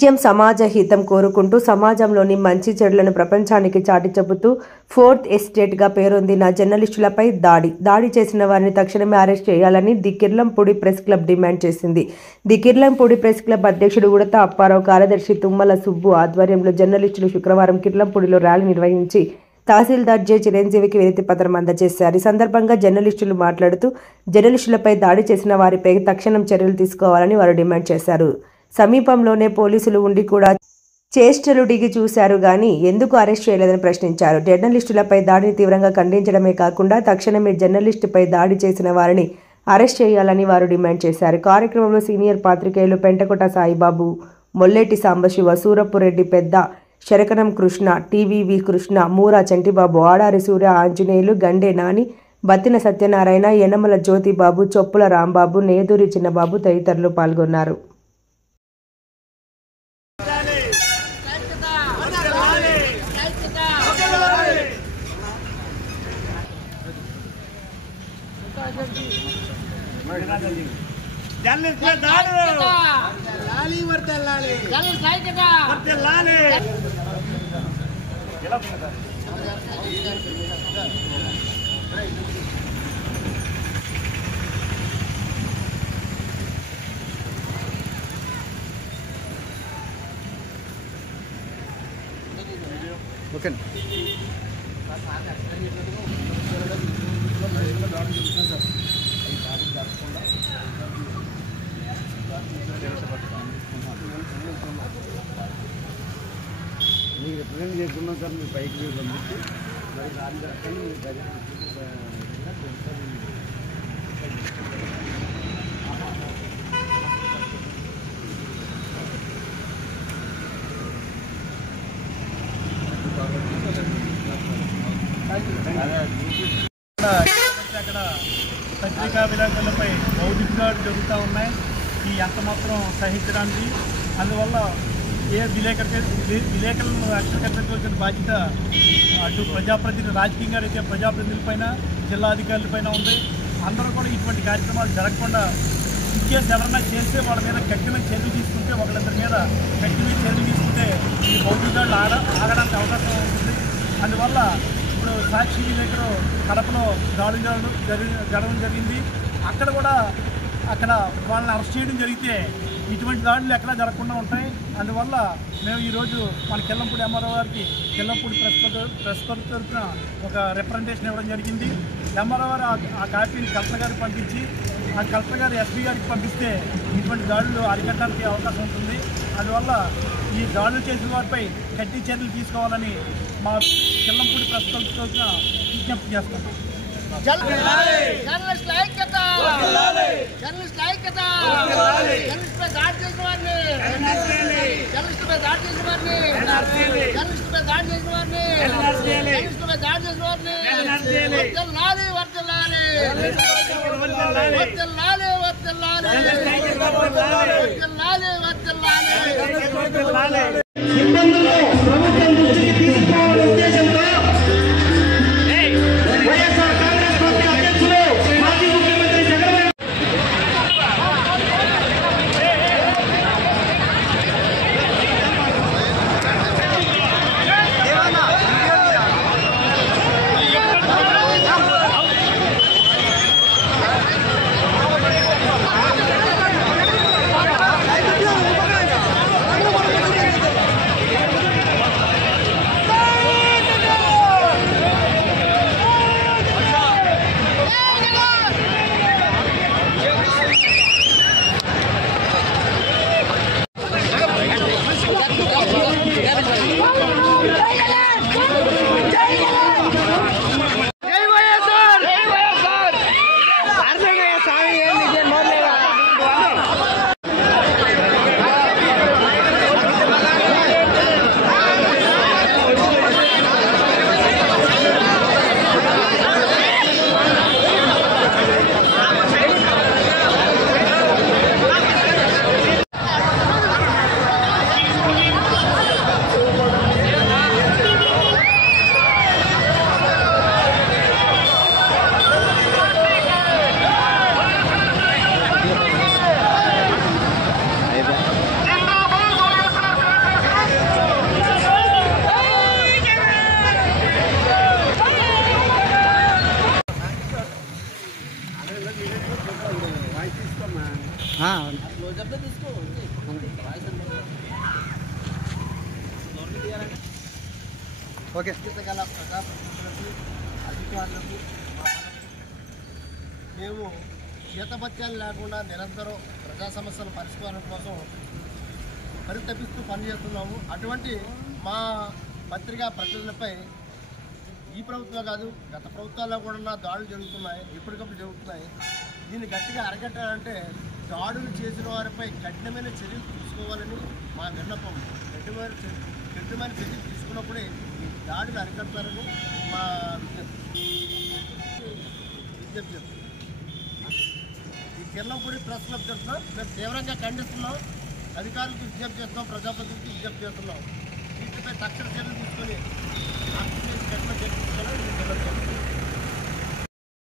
నిత్యం సమాజ హితం కోరుకుంటూ సమాజంలోని మంచి చెడులను ప్రపంచానికి చాటి చెబుతూ ఫోర్త్ ఎస్టేట్గా పేరొందిన జర్నలిస్టులపై దాడి చేసిన వారిని తక్షణమే అరెస్ట్ చేయాలని the Kirlampudi press club demand చేసింది. ది కిర్లంపూడి ప్రెస్ క్లబ్ అధ్యక్షుడు ఉడత అప్పారావు, కార్యదర్శి తుమ్మల సుబ్బు ఆధ్వర్యంలో జర్నలిస్టులు శుక్రవారం కిర్లంపూడిలో ర్యాలీ నిర్వహించి తహసీల్దార్ జె చిరంజీవికి వినతి పత్రం అందజేశారు. ఈ సందర్భంగా జర్నలిస్టులు మాట్లాడుతూ జర్నలిస్టులపై దాడి చేసిన వారిపై తక్షణం చర్యలు తీసుకోవాలని వారు డిమాండ్ చేశారు. సమీపంలోనే పోలీసులు ఉండి కూడా చేష్టలు దిగి చూశారు గానీ ఎందుకు అరెస్ట్ చేయలేదని ప్రశ్నించారు. జర్నలిస్టులపై దాడిని తీవ్రంగా ఖండించడమే కాకుండా తక్షణమే జర్నలిస్టుపై దాడి చేసిన వారిని అరెస్ట్ చేయాలని వారు డిమాండ్ చేశారు. కార్యక్రమంలో సీనియర్ పాత్రికేయులు పెంటకోట సాయిబాబు, మొల్లేటి సాంబశివ, సూరపురెడ్డి పెద్ద, శరకనం కృష్ణ, టీవీవి కృష్ణ, మూరా చంటిబాబు, ఆడారి సూర్య, ఆంజనేయులు, గండే నాని, బత్తిన సత్యనారాయణ, యనమల జ్యోతిబాబు, చొప్పుల రాంబాబు, నేదూరి చిన్నబాబు తదితరులు పాల్గొన్నారు. ఓకే మీకు రిప్రజెంట్ చేసుకున్నాం సార్. మీరు పైకి మీరు పంపించి మరి దాని దర్శనం మీరు అక్కడ పత్రికా విలేకరులపై భౌతిక దాడులు జరుగుతూ ఉన్నాయి. ఈ ఎంత మాత్రం సహించడానికి అందువల్ల ఏ విలేకరులను రక్షణ కల్పించవలసిన బాధ్యత అటు ప్రజాప్రతినిధులు, రాజకీయంగా అయితే ప్రజాప్రతినిధులపైన, జిల్లా అధికారులపైన ఉంది. అందరూ కూడా ఇటువంటి కార్యక్రమాలు జరగకుండా ఇన్కేస్ ఎవరన్నా చేస్తే వాళ్ళ మీద కఠినమైన చర్యలు తీసుకుంటే, ఒకళ్ళందరి మీద కఠినమైన చర్యలు తీసుకుంటే ఈ భౌతిక దాడులు ఆగడానికి అవకాశం ఉంటుంది. అందువల్ల ఇప్పుడు సాక్షి దగ్గర కడపలో దాడులు జరగడం జరిగింది. అక్కడ కూడా వాళ్ళని అరెస్ట్ చేయడం జరిగితే ఇటువంటి దాడులు ఎక్కడా జరగకుండా ఉంటాయి. అందువల్ల మేము ఈరోజు మన కిర్లంపూడి ఎంఆర్ఓ గారికి కిర్లంపూడి ప్రెస్ క్లబ్ తరఫున ఒక రిప్రజెంటేషన్ ఇవ్వడం జరిగింది. ఎంఆర్ఓ గారు ఆ కాపీని కలెక్టర్ గారికి పంపించి, ఆ కలెక్టర్ గారు ఎస్పీ గారికి పంపిస్తే ఇటువంటి దాడులు అరికట్టడానికి అవకాశం ఉంటుంది. అందువల్ల ఈ దాడులు చేసిన వారిపై గట్టి చర్యలు తీసుకోవాలని మా కిర్లంపూడి ప్రెస్ క్లబ్ తరఫున విజ్ఞప్తి చేస్తున్నాం. జర్నలిస్టుల ఐక్యత, జర్నలిస్టుల ఐక్యత, జర్నలిస్టుపై దాడి చేసిన వారిని, జర్నలిస్టుపై దాడి చేసిన వారిని, జర్నలిస్టుపై దాడి చేసిన వారిని, జర్నలిస్టుపై దాడి చేసిన వారిని వర్ధిల్లాలి, వర్ధిల్లాలి, వర్ధిల్లాలి, వర్ధిల్లాలి, వర్ధిల్లాలి, వర్ధిల్లాలి. ఇబ్బందులు ప్రభుత్వం దృష్టికి తీసుకురావాలనే ఉద్దేశంతో వైఎస్ఆర్ కాంగ్రెస్ పార్టీ అధ్యక్షులు మాజీ ముఖ్యమంత్రి జగన్మోహన్ ఓకే గల ప్రజాప్రతినిధులకు అధికారులకు మేము జీతభత్యాలు లేకుండా నిరంతరం ప్రజా సమస్యల పరిష్కారం కోసం పరితపిస్తూ పనిచేస్తున్నాము. అటువంటి మా పత్రికా ప్రతినిధులపై ఈ ప్రభుత్వం కాదు గత ప్రభుత్వాల్లో కూడా దాడులు జరుగుతున్నాయి, ఎప్పటికప్పుడు జరుగుతున్నాయి. దీన్ని గట్టిగా అరగట్టాలంటే దాడులు చేసిన వారిపై కఠినమైన చర్యలు తీసుకోవాలని మా విన్నపం. కఠినమైన చర్యలు తీసుకున్నప్పుడే ఈ దాడులు అరికడతారని మా విజ్ఞప్తి. ఈ కిరణంపూడి ప్రెస్ క్లబ్ చేస్తున్నాం, మేము తీవ్రంగా ఖండిస్తున్నాం. అధికారులకు విజ్ఞప్తి చేస్తున్నాం, ప్రజాప్రతినిధులకు విజ్ఞప్తి చేస్తున్నాం. వీటిపై తక్షణ చర్యలు తీసుకొని